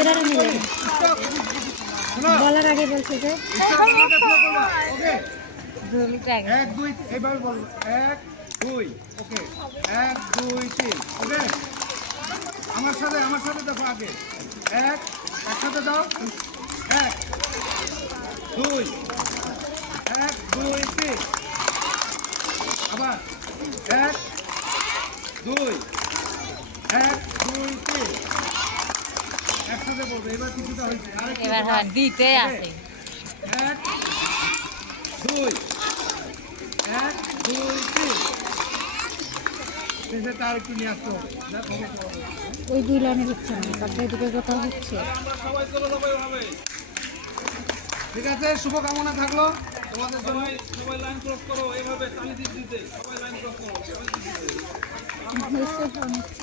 এরারে মিলে বলার আগে বলছে যে এক দুই এইভাবে বলবো 1 2 ওকে 1 2 3 ওকে আমার সাথে দেখো আগে একসাথে দাও 1 2 1 2 3 আবার 1 2 1 2 3 একসাথে বলবো এবার কিছুটা হয়েছে এবার হ্যাঁ দিতে আছে 1 2 1 2 3 সেটা আর একটু নিয়ে আসতে হবে ওই দুই লাইনে হচ্ছে না তারপরে দিকে কোথাও হচ্ছে ঠিক আছে শুভকামনা থাকলো তোমাদের জন্য সবাই লাইন ক্রস করো এভাবে তালি দিতে সবাই লাইন ক্রস করো হয়েছে